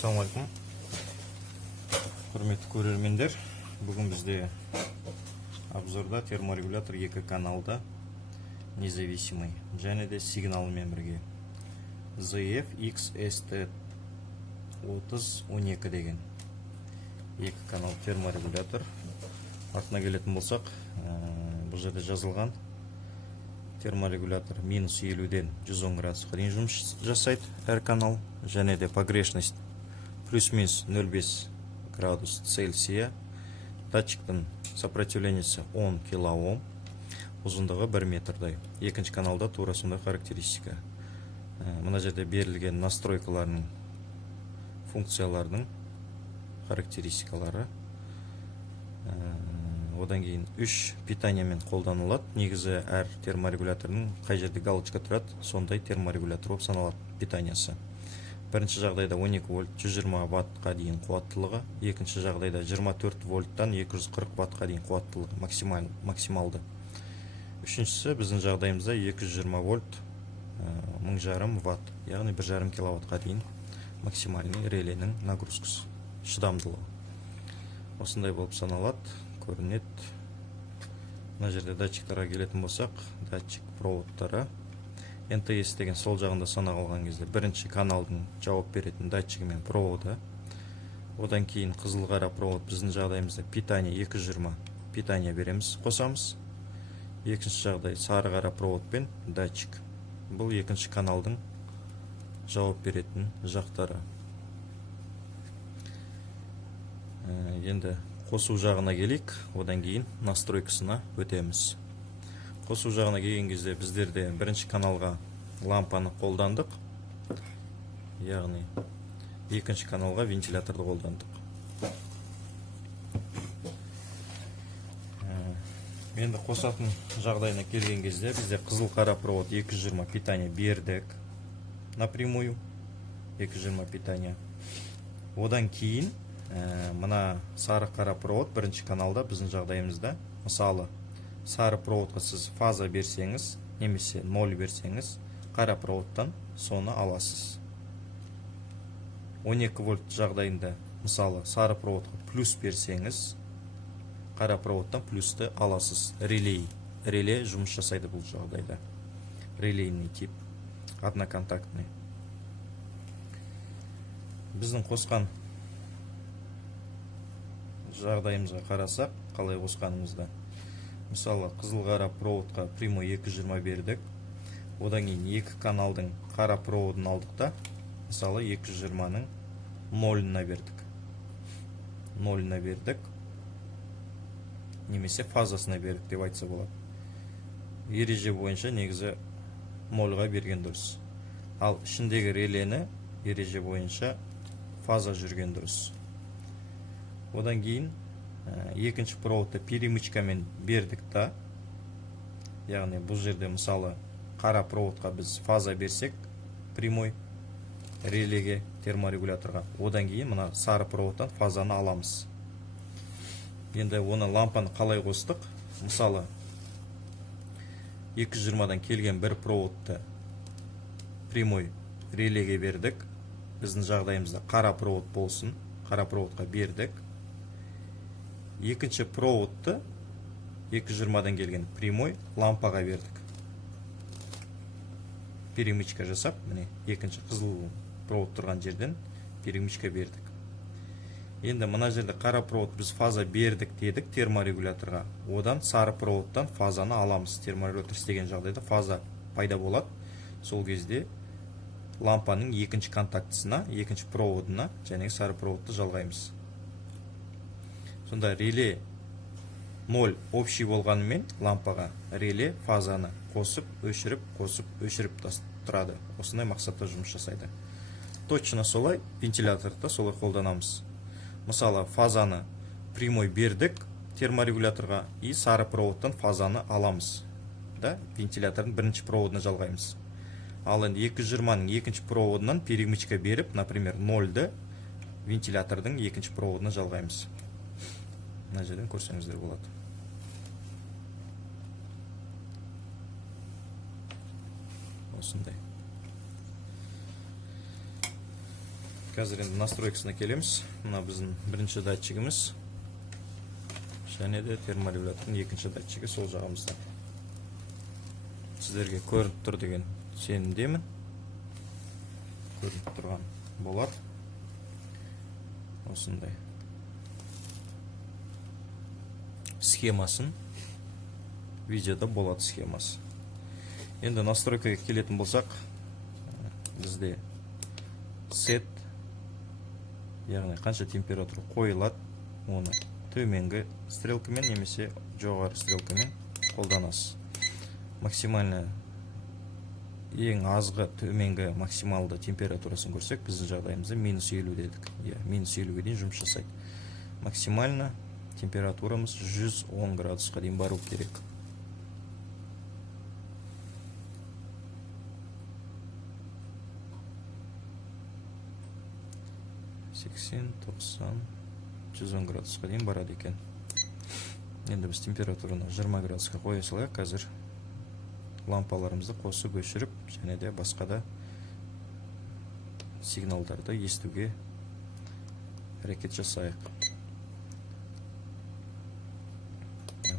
Ассалаумалейкум, құрметті көрермендер. Бүгін бізде обзорда терморегулятор 2 каналда независимый және де сигналымен бірге ZF XST 3012 деген 2 канал терморегулятор. Артына келетін болсақ, бұл жерде жазылған терморегулятор минус 50-ден 110 градусқа дейін жұмыс жасайды әр канал, және де погрешность плюс-минус 0,5 градус Цельсия. Датчиктің сопротивлениесі 10 килоом, ұзындығы 1 метрдай. Екінші каналда тура сондай характеристика. Мына жерде берілген настройкаларының функцияларының характеристикалары. Одан кейін 3 питаниямен қолданылады. Негізі әр терморегуляторның қай жерде галочка тұрады, сондай терморегулятор болып саналады питаниясы. Бірінші жағдайда 12 вольт 120 ваттқа дейін қуаттылығы, екінші жағдайда 24 вольттан 240 ваттқа дейін қуаттылығы максималды. Үшіншісі біздің жағдайымызда 220 вольт 1050 ватт, яғни 1,5 киловаттқа дейін максимальный реленің нагрузкасы, шыдамдылығы. Осындай болып саналады, көрінеді. Мына жерде датчиктарға келетін болсақ, датчик проводтары НТС деген сол жағында саналған кезде бірінші каналдың жауап беретін датчигі мен проводы. Одан кейін қызыл қара провод, біздің жағдайымызда питание 220 питание береміз, қосамыз. Екінші жағдай сары қара провод пен датчик. Бұл екінші каналдың жауап беретін жақтары. Енді қосу жағына келейік, одан кейін настройкасына өтеміз. Қосу жағына келген кезде біздерде бірінші каналға лампаны қолдандық, яғни екінші каналға вентиляторды қолдандық. Енді қосатын жағдайына келген кезде бізде қызыл қара провод 220 питание бердік напрямую, 220 питание. Одан кейін мына сары қара провод бірінші каналда біздің жағдайымызда, мысалы сары проводқа сіз фаза берсеңіз, немесе 0 берсеңіз, қара проводтан соны аласыз. 12 вольт жағдайында, мысалы сары проводқа плюс берсеңіз, қара проводтан плюсты аласыз. Релей жұмыс жасайды бұл жағдайда. Релейный тип, одноконтактный. Біздің қосқан жағдайымызға қарасақ, қалай қосқанымызда. Мысалы, қызыл қара проводқа прямой 220 бердік. Одан кейін екі каналдың қара проводын алдық та, мысалы 220-ның 0-на бердік. 0-на бердік. Немесе фазасына бердік деп айтса болады. Ереже бойынша негізі 0-ға берген дұрыс. Ал ішіндегі релені ереже бойынша фаза жүрген дұрыс. Одан кейін екінші проводты перемычкамен бердік та, яғни бұл жерде мысалы қара проводқа біз фаза берсек прямой релеге, терморегуляторға, одан кейін мына сары проводтан фазаны аламыз. Енді оны лампаны қалай қостық? Мысалы 220-дан келген бір проводты прямой релеге бердік. Біздің жағдайымызда қара провод болсын, қара проводқа бердік. Екінші проводты 220-дан келген прямой лампаға бердік. Перемычка жасап, міне екінші қызыл провод тұрған жерден перемычка бердік. Енді мына жерде қара провод біз фаза бердік дедік терморегуляторға. Одан сары проводтан фазаны аламыз. Терморегулятор істеген жағдайда фаза пайда болады. Сол кезде лампаның екінші контактысына, екінші проводына және сары проводты жалғаймыз. Сонда реле 0 общий болғанымен лампаға реле фазаны қосып, өшіріп тұрады. Осындай мақсатта жұмыс жасайды. Точно солай вентиляторда солай қолданамыз. Мысалы, фазаны прямой бердік терморегуляторға и сары проводтан фазаны аламыз. Вентилятордың бірінші проводына жалғаймыз. Ал енді 220-ның екінші проводынан перемычка беріп, например, 0-ді вентилятордың екінші проводына жалғаймыз. Мына жерден көрсеңіздер болады. Осындай. Қазір енді настройкасына келеміз. Мына біздің бірінші датчигіміз. Және де терморегулятордың екінші датчигі сол жағымызда. Сіздерге көрініп тұр деген сенімдемін. Көрініп тұрған болады. Осындай схемасын видеода болады схемасы. Енді настройкаға келетін болсақ, бізде сет, яғни қанша температура қойылады, оны төменгі стрелкамен немесе жоғары стрелкамен қолданасыз. Максимальны ең азғы төменгі максималды температурасын көрсек, біздің жағдайымызда -50 дедік. -50-ге дейін жұмыс жасайды. Максимально температурамыз 110 градусқа дейін бару керек. 80, 90, 110 градусқа дейін барады екен. Енді біз температураны 20 градусқа қоя салайық. Қазір лампаларымызды қосып өшіріп, және де басқа да сигналдарды естуге әрекет жасайық.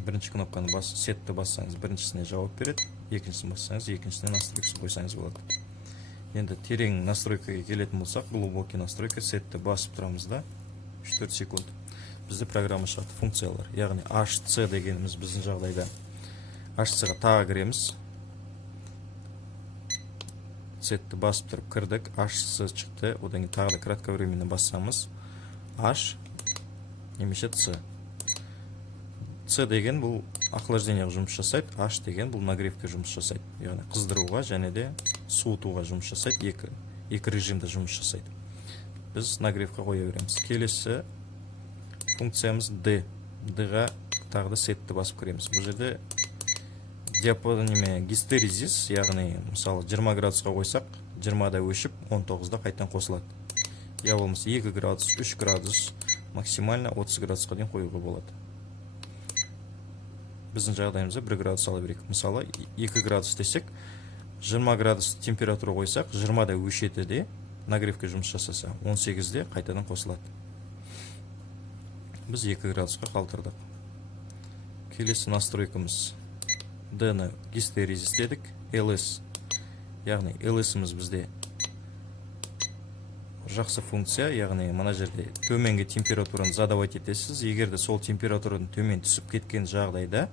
Бірінші кнопканы сетті бассаңыз, біріншісіне жауап береді, екіншісін бассаңыз, екіншісіне настройкасын қойсаңыз болады. Енді терең настройкаға келетін болсақ, глубокий настройка, сетті басып тұрамыз да 3-4 секунд. Бізді программа шарты функциялар, яғни HC дегеніміз біздің жағдайда HC-ға тағы кіреміз. Сетті басып тұрып кірдік, HC шықты, одан кейін тағы да кратковременно бассамыз H немесе C. C деген бұл охлаждениеге жұмыс жасайды, H деген бұл нагревке жұмыс жасайды. Яғни қыздыруға және де суытуға жұмыс жасайды, екі режимде жұмыс жасайды. Біз нагревке қоя береміз. Келесі функциямыз D. D-ға тағы да сетті басып кіреміз. Бұл жерде гистерезис, яғни мысалы 20 градусқа қойсақ, 20-да өшіп, 19-да қайтан қосылады. Я болмаса 2 градус, 3 градус, максимально 30 градусқа дейін қоюға болады. Біздің жағдайымызда 1 градус ала берейік. Мысалы 2 градус десек, 20 градус температура қойсақ, 20-да өшеді де нагревке жұмыс жасаса, 18-де қайтадан қосылады. Біз 2 градусқа қалтырдық. Келесі настройкамыз D-ны гистерезис дедік, LS, яғни LS-іміз бізде жақсы функция, яғни мына жерде төменгі температураны задавать етесіз. Егерде сол температурадан төмен түсіп кеткен жағдайда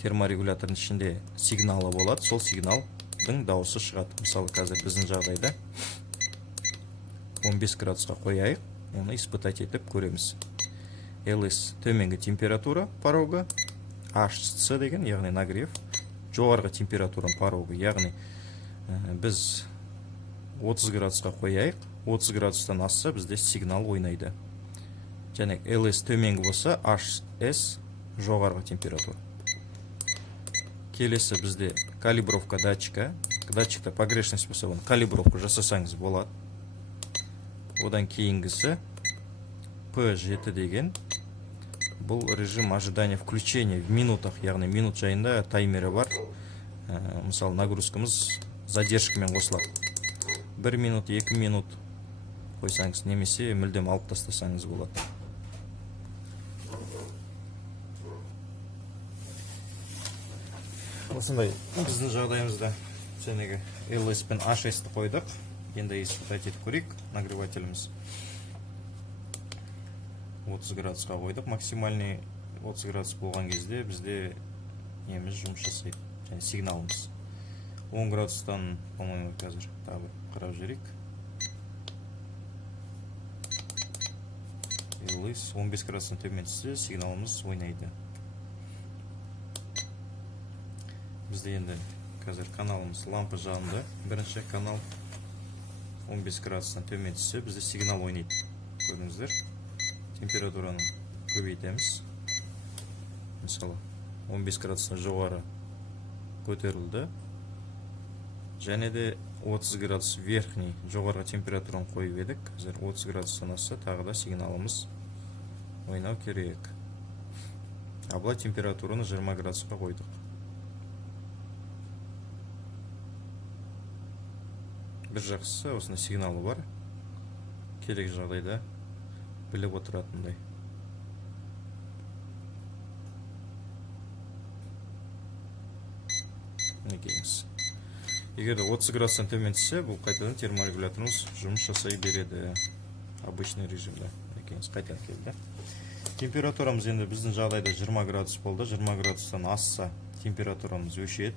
терморегулятордың ішінде сигналы болады, сол сигналдың дауысы шығады. Мысалы, қазір біздің жағдайда 15 градусқа қояйық, оны испытать етіп көреміз. LS төменгі температура порогы, HC деген, яғни нагрев, жоғарғы температураның порогы, яғни біз 30 градусқа қояйық, 30 градустан асса бізде сигнал ойнайды. Және LS төменгі болса, HS жоғарғы температура. Келесі бізде калибровка датчика. Датчикта погрешность болса, калибровка жасасаңыз болады. Одан кейінгісі P7 деген. Бұл режим ожидания включения в минутах, яғни минут жайында таймері бар. Мысалы, нагрузкамыз задержкамен қосылады. 1 минут, 2 минут қойсаңыз, немесе мүлдем алып тастасаңыз болады. Осындай біздің жағдайымызда жәнегі LS пен HS-ті қойдық. Енді испытать етіп көрейік. Нагревателіміз 30 градусқа қойдық. Максимальный 30 градус болған кезде бізде неміз жұмыс жасайды, және сигналымыз. 10 градустан, по-моему, қазір тағы қарап жүрейік. LS 15 градустан төмен түссе, сигналымыз ойнайды. Бізде енді қазір каналымыз лампа жағында. Бірінші канал 15 градустан төмен түссе, бізде сигнал ойнайды. Көрдіңіздер? Температураны көбейтеміз. Мысалы, 15 градустан жоғары көтерілді. Және де 30 градус верхний жоғарғы температураны қойып едік. Қазір 30 градустан асса, тағы да сигналымыз ойнау керек. Абылай температураны 20 градусқа қойдық. Бір жақсысы осындай сигналы бар. керек жағдайда біліп отыратындай. Мінекейіңіз. Егер 30 градустан төмен түссе, бұл қайтадан терморегуляторымыз жұмыс жасай береді обычный режимде. Мінекейіңіз қайтадан келді. Температурамыз енді біздің жағдайда 20 градус болды. 20 градустан асса температурамыз өшеді.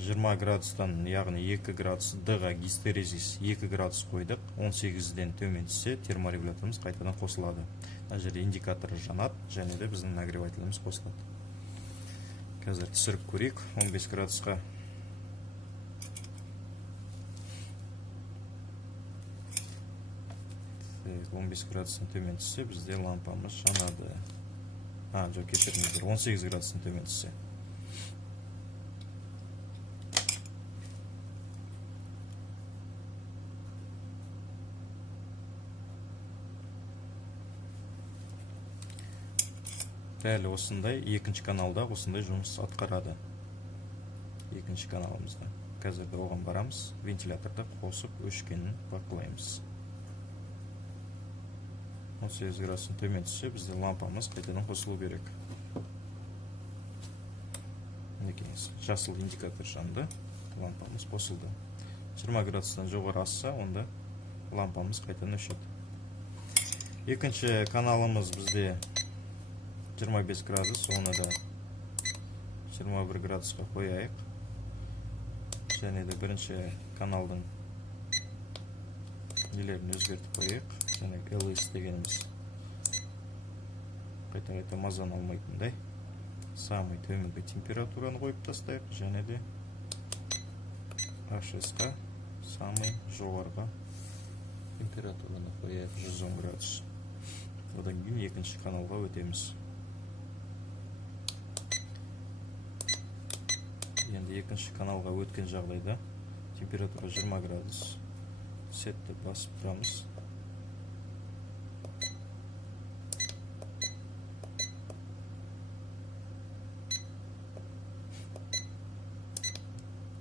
20 градустан, яғни 2 градус D-ға гистерезис 2 градус қойдық. 18-ден төмен түссе терморегуляторымыз қайтадан қосылады. Мына жерде индикаторы жанады, және де біздің нагревателіміз қосылады. Қазір түсіріп көрейік 15 градусқа. Evet, 15 градустан төмен түссе бізде лампамыз жанады. Жоқ, кешіріңіздер, 18 градустан төмен түссе. Дәл осындай екінші каналда осындай жұмыс атқарады. Екінші каналымызда. Қазір оған барамыз, вентиляторды қосып өшкенін бақылаймыз. 18 градустан төмен түссе бізде лампамыз қайтадан қосылу керек. Мінекейіңіз, жасыл индикатор жанды, лампамыз қосылды. 20 градустан жоғары асса, онда лампамыз қайтадан өшеді. Екінші каналымыз бізде 25 градус, оны да 21 градусқа қояйық. Және де бірінші каналдың нелерін өзгертіп қояйық. Және LS дегеніміз қайта-қайта мазаны алмайтындай самый төменгі температураны қойып тастайық. Және де HS-қа самый жоғарғы температураны қояйық 110 градус. Одан кейін екінші каналға өтеміз. Енді екінші каналға өткен жағдайда температура 20 градус. Сетті басып тұрамыз.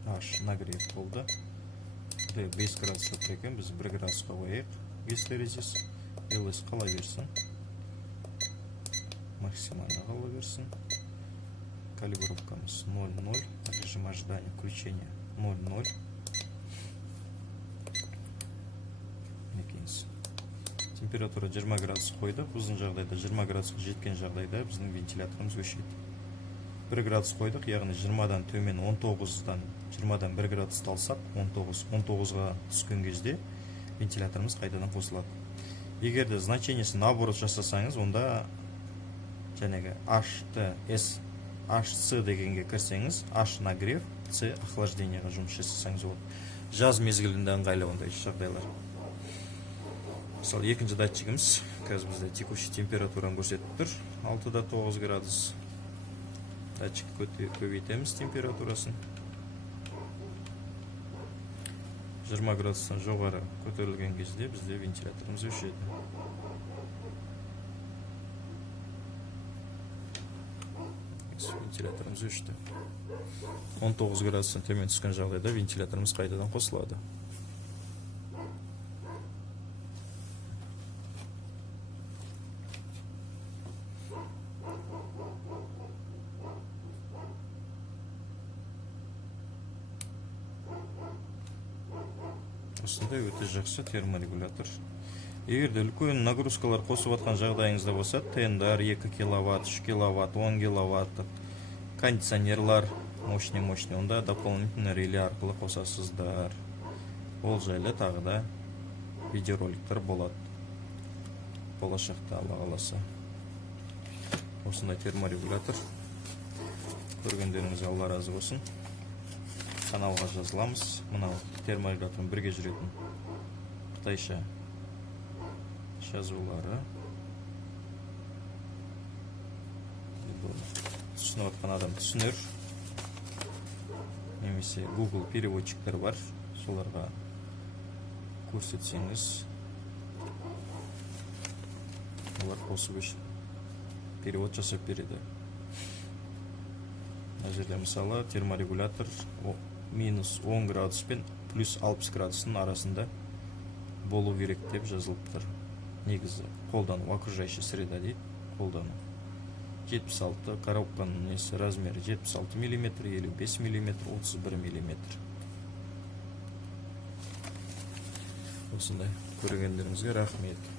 H нагрев болды. 5 градусқа тұр, біз 1 градусқа қояйық. Гистерезис LS қала берсін. Максимально қала берсін. Калибровкамыз 0,0. Режим ожидания включения 0,0. Температура 20 градус қойдық. Біздің жағдайда 20 градусқа жеткен жағдайда біздің вентиляторымыз өшеді. 1 градус қойдық, яғни 20-дан төмен 19-дан 20-дан 1 градус алсақ 19-ға түскен кезде вентиляторымыз қайтадан қосылады. Егер де значениесін наоборот жасасаңыз, онда жәнегі HC дегенге кірсеңіз, H нагрев, C охлаждениеға жұмыс жасасаңыз болады. Жаз мезгілінде ыңғайлы ондай жағдайлар. Мысалы, екінші датчигіміз, қазір бізде текущий температураны көрсетіп тұр, 6-9 градус. Датчик көбейтеміз температурасын. 20 градустан жоғары көтерілген кезде бізде вентиляторымыз өшеді. Вентиляторымыз өшті. 19 градустан төмен түскен жағдайда вентиляторымыз қайтадан қосылады. Осындай өте жақсы терморегулятор. Егер де үлкен нагрузкалар қосып атқан жағдайыңызда болса, тендар 2 киловатт, 3 киловатт, 10 киловатт, кондиционерлар мощный, онда дополнительный реле арқылы қосасыздар. Ол жайлы тағы да видеороликтер болады. Болашақта Алла қаласа. Осындай терморегулятор. Көргендеріңізге Алла разы болсын. Каналға жазыламыз. Мынау терморегулятордың бірге жүретін қытайша жазулары. Түсініп отқан адам түсінер. Немесе Google переводчиктер бар. Соларға көрсетсеңіз, олар қосып перевод жасап береді. Мына жерде мысалы терморегулятор минус 10 градус пен плюс 60 градустың арасында болу керек деп жазылып тұр. Негізі қолдану окружающая среда дейді, қолдану 76, коробканың несі размері 76 мм, 55 мм, 31 мм. Осындай көргендеріңізге рахмет.